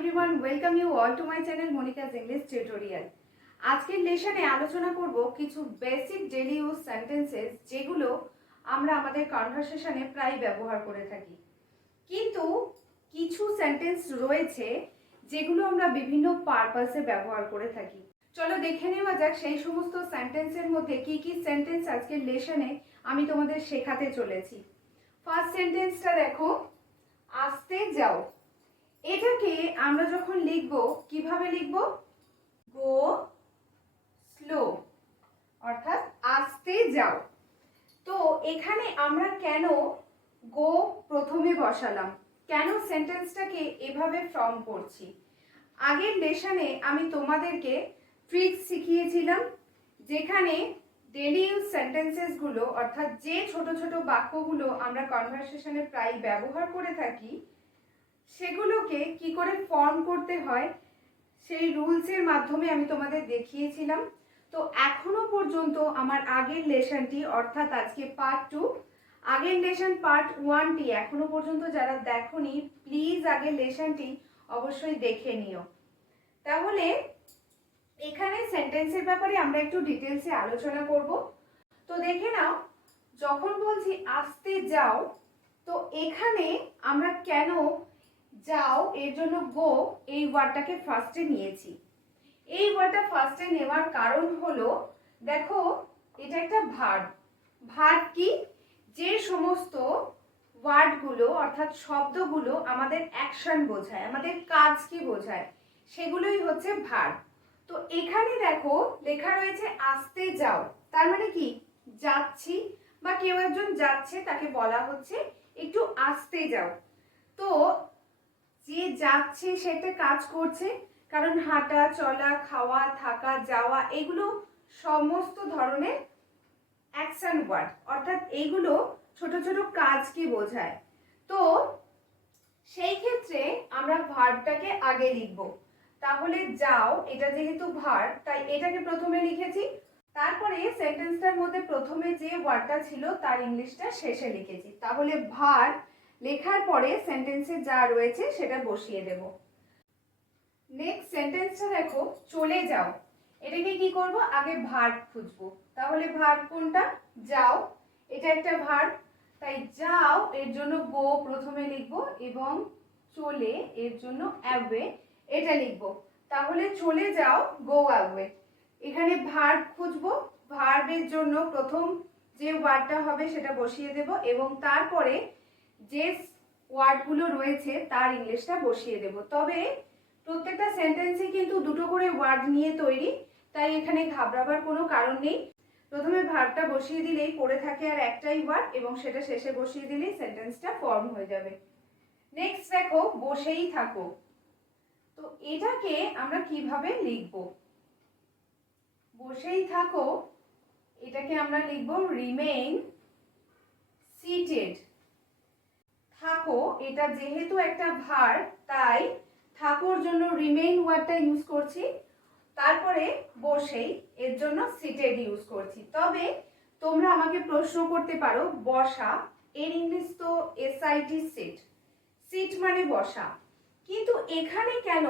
everyone, welcome you all to my channel Monika's English Tutorial. আজকের লেসনে আলোচনা করব কিছু বেসিক ডেইলি ইউজ সেন্টেন্সেস যেগুলো আমরা আমাদের কনভারসেশনে প্রায় ব্যবহার করে থাকি। কিন্তু কিছু সেন্টেন্স রয়েছে যেগুলো আমরা বিভিন্ন পারপাসে ব্যবহার করে থাকি। চলো দেখে নেওয়া যাক সেই সমস্ত সেন্টেন্সের মধ্যে কি কি সেন্টেন্স আজকের লেসনে আমি তোমাদের শেখাতে চলেছি। ফার্স্ট সেন্টেন্সটা দেখো, আসতে যাও। এটাকে আমরা যখন লিখব কিভাবে লিখব? গো স্লো, অর্থাৎ আসতে যাও। তো এখানে আমরা কেন গো প্রথমে বসালাম, কেন সেন্টেন্সটাকে এভাবে ফর্ম করছি? আগের লেসনে আমি তোমাদেরকে ট্রিক্স শিখিয়েছিলাম, যেখানে ডেইলি ইউজ সেন্টেন্সেসগুলো অর্থাৎ যে ছোট ছোট বাক্যগুলো আমরা কনভারসেশনে প্রায় ব্যবহার করে থাকি সেগুলোকে কি করে ফর্ম করতে হয় সেই রুলসের মাধ্যমে আমি তোমাদের দেখিয়েছিলাম। তো এখনো পর্যন্ত আমার আগের লেসনটি অর্থাৎ আজকে পার্ট 2, আগের লেসন পার্ট 1টি এখনো পর্যন্ত যারা দেখোনি প্লিজ আগের লেসনটি অবশ্যই দেখে নিও। তাহলে এখানে সেন্টেন্সের ব্যাপারে আমরা একটু ডিটেলসে আলোচনা করব। তো দেখে নাও, যখন বলছি আসতে যাও, তো এখানে আমরা কেন যাও এর জন্য গো এই ওয়ার্ডটাকে ফার্স্টে নিয়েছি। এই ওয়ার্ডটা ফার্স্টে নেওয়ার কারণ হলো, দেখো এটা একটা ভার্ব। ভার্ব কি? যে সমস্ত ওয়ার্ডগুলো অর্থাৎ শব্দগুলো আমাদের অ্যাকশন বোঝায়, আমাদের কাজকে বোঝায়, সেগুলোই হচ্ছে ভার্ব। তো এখানে দেখো লেখা রয়েছে আসতে যাও, তার মানে কি? যাচ্ছি বা কেউ একজন যাচ্ছে তাকে বলা হচ্ছে একটু আসতে যাও। তো যে যাচ্ছে সে একটা কাজ করছে, কারণ হাঁটা চলা খাওয়া থাকা যাওয়া এগুলো সমস্ত ধরনের অ্যাকশন ওয়ার্ড, অর্থাৎ এইগুলো ছোট ছোট কাজকে বোঝায়। তো সেই ক্ষেত্রে আমরা ভার্বটাকে আগে লিখব। তাহলে যাও এটা যেহেতু ভার্ব তাই এটাকে প্রথমে লিখেছি, তারপরে সেন্টেন্সটার মধ্যে প্রথমে যে ওয়ার্ডটা ছিল তার ইংলিশটা শেষে লিখেছি। তাহলে ভার্ব লেখার পরে সেন্টেন্সে যা রয়েছে সেটা বসিয়ে দেব। নেক্সট সেন্টেন্সটা দেখো, চলে যাও। এটাকে কি করব? আগে ভার্ব খুঁজবো। তাহলে ভার্ব কোনটা? যাও, এটা একটা ভার্ব, তাই যাও এর জন্য গো প্রথমে লিখব এবং চলে এর জন্য অ্যাওয়ে এটা লিখব। তাহলে চলে যাও, গো অ্যাওয়ে। এখানে ভার্ব খুঁজবো, ভার্বের জন্য প্রথম যে ওয়ার্ডটা হবে সেটা বসিয়ে দেব এবং তারপরে যে ওয়ার্ডগুলো রয়েছে তার ইংলিশটা বসিয়ে দেব। তবে প্রত্যেকটা সেন্টেন্সই কিন্তু দুটো করে ওয়ার্ড নিয়ে তৈরি, তাই এখানে ঘাবড়াবার কোনো কারণ নেই। প্রথমে ভার্বটা বসিয়ে দিলেই পড়ে থাকে আর একটাই ওয়ার্ড এবং সেটা শেষে বসিয়ে দিলেই সেন্টেন্সটা ফর্ম হয়ে যাবে। নেক্সট দেখো, বসেই থাকো। তো এটাকে আমরা কিভাবে লিখব? বসেই থাকো এটাকে আমরা লিখব রিমেইন সিটেড। থাকো এটা যেহেতু একটা ভার্ব তাই থাকোর জন্য রিমেইন ওয়ার্ডটা ইউজ করছি, তারপরে বসেই এর জন্য সিটেড ইউজ করছি। তবে তোমরা আমাকে প্রশ্ন করতে পারো, বসা এর ইংলিশ তো SIT সিট, সিট মানে বসা, কিন্তু এখানে কেন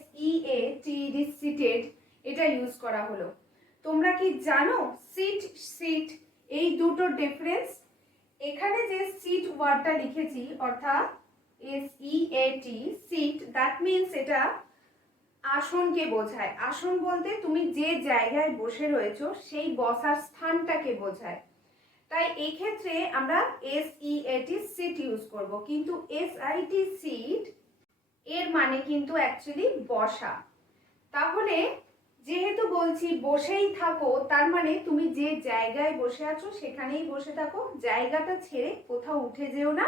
SEATED সিটেড এটা ইউজ করা হলো? তোমরা কি জানো সিট সিট এই দুটো ডিফারেন্স? এখানে যে সিট ওয়ার্ডটা লিখেছি অর্থাৎ SEAT সিট, দ্যাট মিনস এটা আসনকে বোঝায়। আসন বলতে তুমি যে জায়গায় বসে রয়েছো সেই বসার স্থানটাকে বোঝায়, তাই এই ক্ষেত্রে আমরা SEAT সিট ইউজ করব। কিন্তু SIT সিট এর মানে কিন্তু অ্যাকচুয়ালি বসা। তাহলে যেহেতু বলছি বসেই থাকো, তার মানে তুমি যে জায়গায় বসে আছো সেখানেই বসে থাকো, জায়গাটা ছেড়ে কোথাও উঠে যেও না,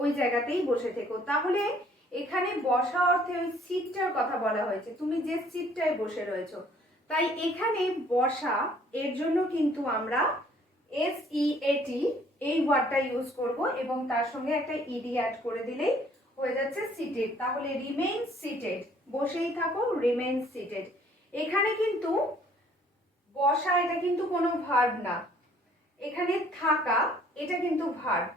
ওই জায়গাতেই বসে থেকো। তাহলে এখানে বসা অর্থে ওই সিটটার কথা বলা হয়েছে, তুমি যে সিটটায় বসে রয়েছো। তাই এখানে বসা এর জন্য কিন্তু আমরা SEAT এই ওয়ার্ডটা ইউজ করব এবং তার সঙ্গে একটা ED অ্যাড করে দিলেই হয়ে যাচ্ছে সিটেড। তাহলে রিমেইন সিটেড, বসেই থাকো রিমেইন সিটেড। এখানে কিন্তু বসা এটা কিন্তু কোনো ভার্ব না, এখানে থাকা এটা কিন্তু ভার্ব।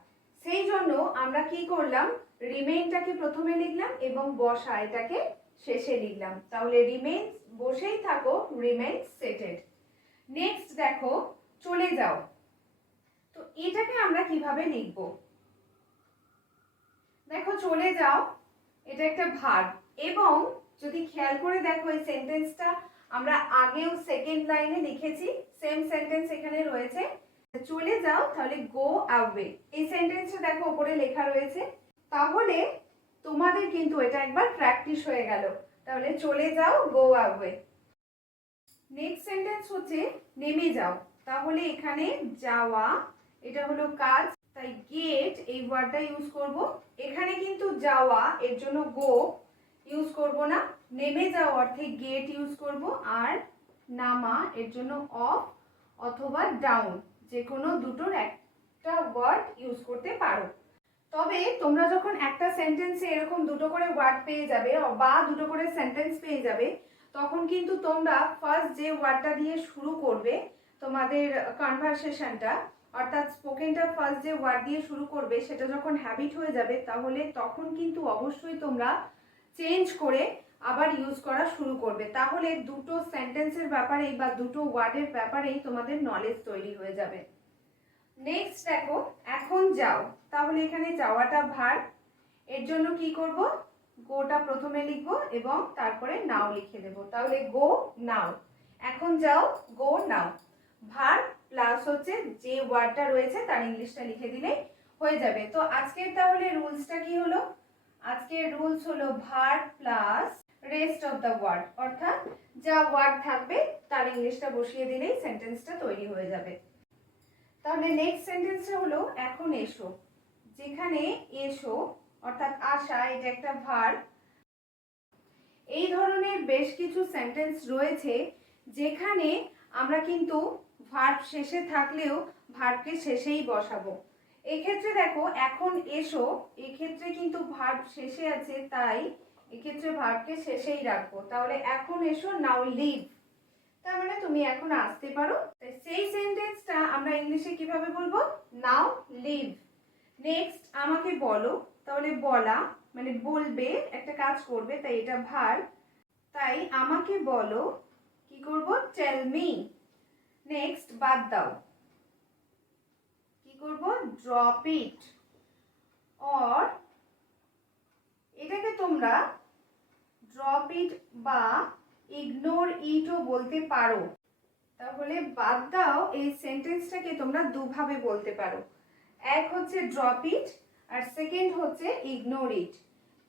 সেই জন্য আমরা কি করলাম, রিমেইনটাকে প্রথমে লিখলাম এবং বসা এটাকে শেষে লিখলাম। তাহলে রিমেইনস বসেই থাকো, রিমেইনস সেটেড। নেক্সট দেখো চলে যাও। তো এটাকে আমরা কিভাবে লিখব? দেখো চলে যাও এটা একটা ভার্ব, এবং যদি খেয়াল করে দেখো এই সেন্টেন্সটা আমরা আগেও সেকেন্ড লাইনে লিখেছি, সেম সেন্টেন্স এখানে রয়েছে। চলে যাও তাহলে গো অ্যাওয়ে, এই সেন্টেন্সটা দেখো উপরে লেখা রয়েছে। তাহলে তোমাদের কিন্তু এটা একবার প্র্যাকটিস হয়ে গেল। তাহলে চলে যাও গো অ্যাওয়ে। নেক্সট সেন্টেন্স হচ্ছে নেমে যাও। তাহলে এখানে যাওয়া এটা হলো কাজ, তাই গেট এই ওয়ার্ডটা ইউজ করব। এখানে কিন্তু যাওয়া এর জন্য গো ইউজ করব না, নেমে যাওয়া অর্থে গেট ইউজ করব, আর নামা এর জন্য অফ অথবা ডাউন, যে কোনো দুটোর একটা ওয়ার্ড ইউজ করতে পারো। তবে তোমরা যখন একটা সেন্টেন্সে এরকম দুটো করে ওয়ার্ড পেয়ে যাবে বা দুটো করে সেন্টেন্স পেয়ে যাবে, তখন কিন্তু তোমরা ফার্স্ট যে ওয়ার্ডটা দিয়ে শুরু করবে তোমাদের কনভারসেশনটা, অর্থাৎ স্পোকেনটা ফার্স্ট যে ওয়ার্ড দিয়ে শুরু করবে সেটা যখন হ্যাবিট হয়ে যাবে, তাহলে তখন কিন্তু অবশ্যই তোমরা চেঞ্জ করে আবার ইউজ করা শুরু করবে। তাহলে দুটো সেন্টেন্সের ব্যাপারেই বা দুটো ওয়ার্ডের ব্যাপারেই তোমাদের নলেজ তৈরি হয়ে যাবে। নেক্সট দেখো এখন যাও। তাহলে এখানে যাওয়াটা ভার্ব, এর জন্য কি করব? গোটা প্রথমে লিখব এবং তারপরে নাও লিখে দেব। তাহলে গো নাও, এখন যাও গো নাও। ভার্ব প্লাস হচ্ছে যে ওয়ার্ডটা রয়েছে তার ইংলিশটা লিখে দিলে হয়ে যাবে। তো আজকের তাহলে রুলসটা কি হলো? আজকের রুলস হলো verb plus rest of the word, অর্থাৎ যা ওয়ার্ড থাকবে তার ইংলিশটা বসিয়ে দিলেই সেন্টেন্সটা তৈরি হয়ে যাবে। তাহলে নেক্সট সেন্টেন্সটা হলো এখন এসো। যেখানে এসো অর্থাৎ আসা এটা একটা ভার্ব। এই ধরনের বেশ কিছু সেন্টেন্স রয়েছে যেখানে আমরা কিন্তু ভার্ব শেষে থাকলেও ভার্বকে শেষেই বসাবো। এক্ষেত্রে দেখো এখন এসো, এক্ষেত্রে কিন্তু ভার্ব শেষে আছে, তাই এক্ষেত্রে ভার্বকে শেষেই রাখবো। তাহলে এখন এসো নাও লিভ, তার মানে তুমি এখন আসতে পারো। সেই সেন্টেন্সটা আমরা ইংলিশে কিভাবে বলবো? নাও লিভ। নেক্সট আমাকে বলো, তাহলে বলা মানে বলবে, একটা কাজ করবে, তাই এটা ভার্ব, তাই আমাকে বলো কি করব? Tell me. নেক্সট বাদ দাও, কি করব? Drop it. অর এটাকে তোমরা ড্রপ ইট বা ইগনোর ইটও বলতে পারো। তাহলে বাদ দাও এই সেন্টেন্সটাকে তোমরা দুভাবে বলতে পারো, এক হচ্ছে ড্রপ ইট আর সেকেন্ড হচ্ছে ইগনোর ইট।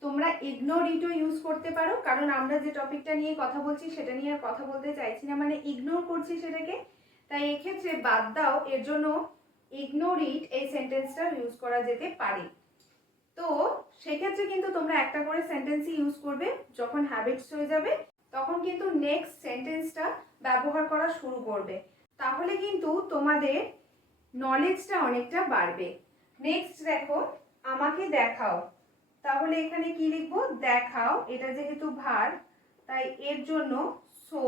তোমরা ইগনোর ইটও ইউজ করতে পারো, কারণ আমরা যে টপিকটা নিয়ে কথা বলছি সেটা নিয়ে আর কথা বলতে চাইছি না, মানে ইগনোর করছি সেটাকে, তাই এক্ষেত্রে বাদ দাও এর জন্য ইগনোর ইট এই সেন্টেন্সটা ইউজ করা যেতে পারে। তো সেক্ষেত্রে কিন্তু তোমরা একটা করে সেন্টেন্সই ইউজ করবে। যখন হ্যাবিটস হয়ে যাবে তখন কিন্তু নেক্সট সেন্টেন্সটা ব্যবহার করা শুরু করবে, তাহলে কিন্তু তোমাদের নলেজটা অনেকটা বাড়বে। নেক্সট দেখো আমাকে দেখাও। তাহলে এখানে কি লিখবো? দেখাও, এটা যেহেতু ভার্ব তাই এর জন্য সো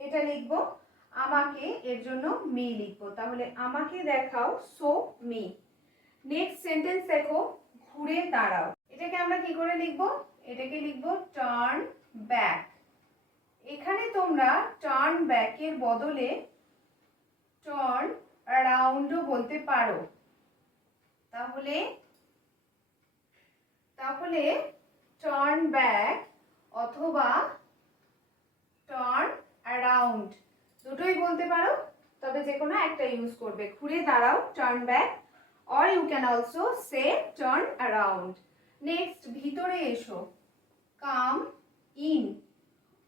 এটা লিখবো, আমাকে এর জন্য মি লিখবো। তাহলে আমাকে দেখাও সো মি। নেক্সট সেন্টেন্স দেখো ঘুরে দাঁড়াও। এটাকে আমরা কি করে লিখবো? এটাকে লিখবো টার্ন ব্যাক। এখানে তোমরা টার্ন ব্যাকের বদলে টার্ন অ্যারাউন্ডও বলতে পারো। তাহলে টার্ন ব্যাক অথবা টার্ন অ্যারাউন্ড দুটোই বলতে পারো, তবে যে কোনো একটা ইউজ করবে। ঘুরে দাঁড়াও turn back, or you can also say turn around. Next ভিতরে এসো কাম ইন,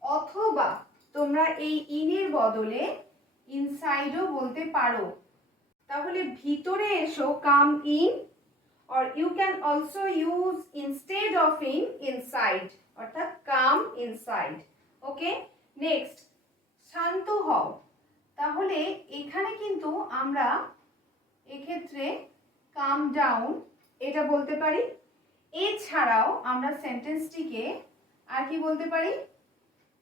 অথবা তোমরা এই ইনের বদলে ইনসাইডও বলতে পারো। তাহলে ভিতরে এসো come in, or you can also use instead of in inside, অর্থাৎ কাম ইনসাইড। ওকে, নেক্সট শান্ত হও। তাহলে এখানে কিন্তু আমরা এক্ষেত্রে কাম ডাউন এটা বলতে পারি। এছাড়াও আমরা সেন্টেন্সটিকে আর কি বলতে পারি?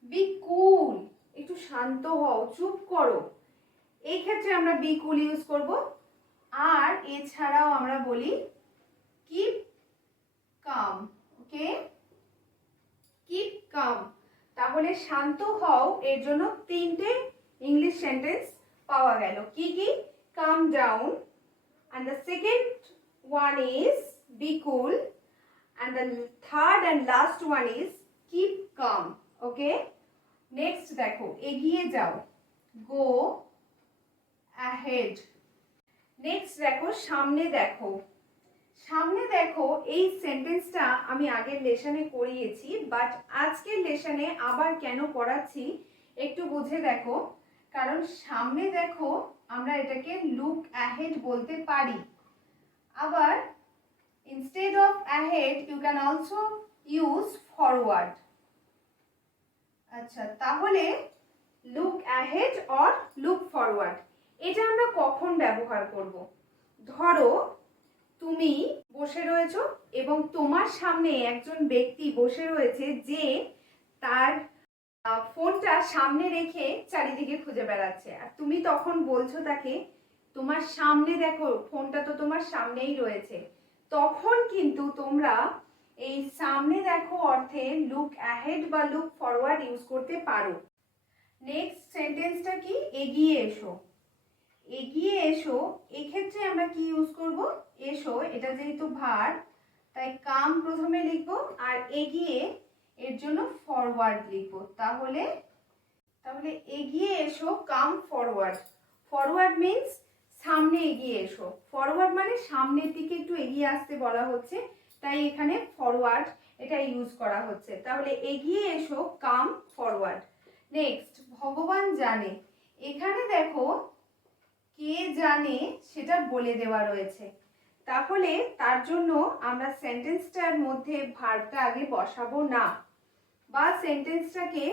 বি কুল, একটু শান্ত হও, চুপ করো, এই ক্ষেত্রে আমরা বি কুল ইউজ করব। আর এছাড়াও আমরা বলি কিপ কাম। ওকে, কিপ কাম। তাহলে শান্ত হও এর জন্য তিনটে ইংলিশ সেন্টেন্স পাওয়া গেল। কি কি? কাম down, and the second one is be cool, and the third and last one is keep calm. Okay, next দেখো এগিয়ে যাও, go ahead. নেক্সট দেখো সামনে দেখো। সামনে দেখো এই সেন্টেন্সটা আমি আগের লেসনে করিয়েছি, বাট আজকের লেসনে আবার কেন পড়াচ্ছি একটু বুঝে দেখো। কারণ সামনে দেখো আমরা এটাকে লুক অ্যাহেড বলতে পারি। আবার instead of ahead you can also use forward. আচ্ছা, তাহলে look ahead or look forward এটা আমরা কখন ব্যবহার করব? ধরো তুমি বসে রয়েছো এবং তোমার সামনে একজন ব্যক্তি বসে রয়েছে যে তার ফোনটা সামনে রেখে চারিদিকে খুঁজে বেড়াচ্ছে, আর তুমি তখন বলছো তাকে তোমার সামনে দেখো, ফোনটা তো তোমার সামনেই রয়েছে। তখন কিন্তু তোমরা এই সামনে দেখো অর্থে লুক অ্যাহেড বা লুক ফরওয়ার্ড ইউজ করতে পারো। নেক্সট সেন্টেন্সটা কি? এগিয়ে এসো। এগিয়ে এসো এক্ষেত্রে আমরা কি ইউজ করব? এসো, এটা যেহেতু ভার্ব তাই কাম প্রথমে লিখবো, আর এগিয়ে এর জন্য ফরওয়ার্ড লিখবো। তাহলে এগিয়ে এসো, কাম ফরওয়ার্ড। ফরওয়ার্ড মিন্স সামনে এগিয়ে এসো। ফরওয়ার্ড মানে সামনের দিকে একটু এগিয়ে আসতে বলা হচ্ছে, তাই এখানে ফরওয়ার্ড এটা ইউজ করা হচ্ছে। তাহলে এগিয়ে এসো, কাম ফরওয়ার্ড। নেক্সট ভগবান জানে। এখানে দেখো কে জানে সেটা বলে দেওয়া রয়েছে, তাহলে তার জন্য আমরা সেন্টেন্সটার মধ্যে ভার্বটা আগে বসাবো না, বা সেন্টেন্সটাকে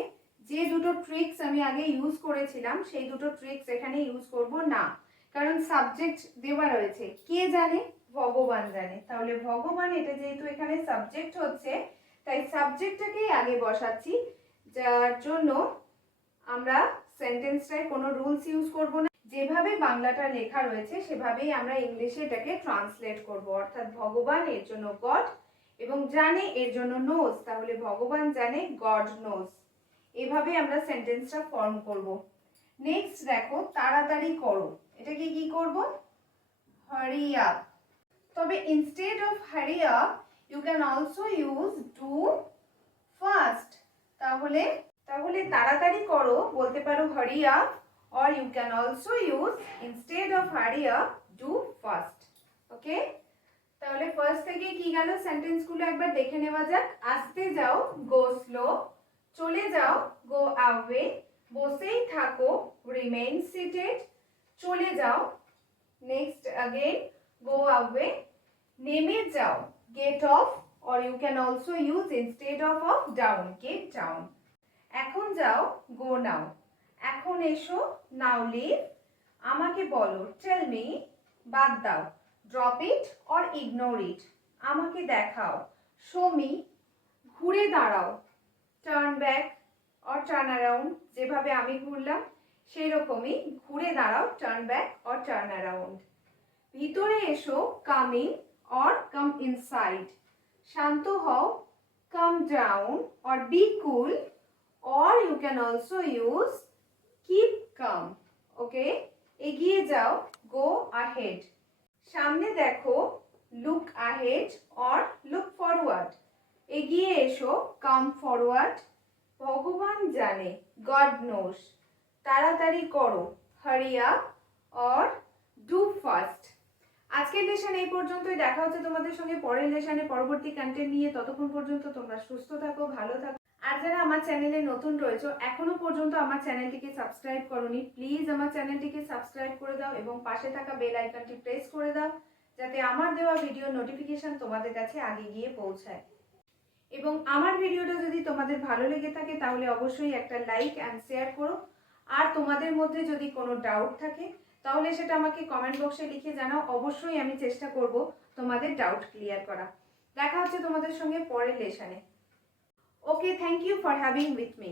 যে দুটো ট্রিক্স আমি আগে ইউজ করেছিলাম সেই দুটো ট্রিক্স এখানে ইউজ করব না। কারণ সাবজেক্ট দেওয়া রয়েছে, কে জানে? ভগবান জানে। তাহলে ভগবান এটা যেহেতু এখানে সাবজেক্ট হচ্ছে তাই সাবজেক্টটাকেই আগে বসাচ্ছি, যার জন্য আমরা সেন্টেন্সটায় কোনো রুলস ইউজ করব না। যেভাবে বাংলাটা লেখা রয়েছে সেভাবেই আমরা ইংলিশে এটাকে ট্রান্সলেট করব। অর্থাৎ ভগবান এর জন্য গড এবং জানে এর জন্য নোজ, তাহলে ভগবান জানে, গড নোজ। এভাবে আমরা সেন্টেন্সটা ফর্ম করব। নেক্সট দেখো তাড়াতাড়ি করো। এটাকে কি করব? Hurry up. তবে instead of hurry up you can also use do fast. তাহলে তাড়াতাড়ি করো বলতে পারো hurry up, or you can also use instead of hurry up do fast. Okay, তাহলে ফার্স্ট থেকে কি গেল সেন্টেন্স গুলো একবার দেখে নেওয়া যাক। আসতে যাও, go slow, চলে যাও, go away, বসেই থাকো, remain seated, চলে যাও, next again go away, নেমে যাও, get off, or you can also use instead of down, get down, এখন যাও, go now, এখন এসো, নাও লিভ, আমাকে বলো, টেল মি, বাদ দাও, drop it or ignore it, আমাকে দেখাও, শো মি, ঘুরে দাঁড়াও, turn back or turn around, যেভাবে আমি ঘুরলাম সেই রকমই ঘুরে দাঁড়াও, turn back or turn around, ভিতরে এসো, come in or come inside, শান্ত হও, calm down or be cool, or you can also use keep calm. Okay, এগিয়ে যাও, go ahead, সামনে দেখো, look ahead or look forward, এগিয়ে এসো, come forward, ভগবান জানে, God knows, তাড়াতাড়ি করো, hurry up or do fast. আজকের লেসন এই পর্যন্তই। দেখা হচ্ছে তোমাদের সঙ্গে পরের লেসনে পরবর্তী কন্টেন্ট নিয়ে। ততক্ষণ পর্যন্ত তোমরা সুস্থ থাকো, ভালো থাকো। আর যারা আমার চ্যানেলে নতুন রয়েছে এখনো পর্যন্ত আমার চ্যানেলটিকে সাবস্ক্রাইব করোনি, প্লিজ আমার চ্যানেলটিকে সাবস্ক্রাইব করে দাও এবং পাশে থাকা বেল আইকনটি প্রেস করে দাও, যাতে আমার দেওয়া ভিডিও নোটিফিকেশন তোমাদের কাছে আগে গিয়ে পৌঁছায়। এবং আমার ভিডিওটা যদি তোমাদের ভালো লেগে থাকে তাহলে অবশ্যই একটা লাইক অ্যান্ড শেয়ার করো। আর তোমাদের মধ্যে যদি কোনো ডাউট থাকে তাহলে সেটা আমাকে কমেন্ট বক্সে লিখে জানাও। অবশ্যই আমি চেষ্টা করব তোমাদের ডাউট ক্লিয়ার করা। দেখা হচ্ছে তোমাদের সঙ্গে পরের লেসনে। Okay, thank you for having with me.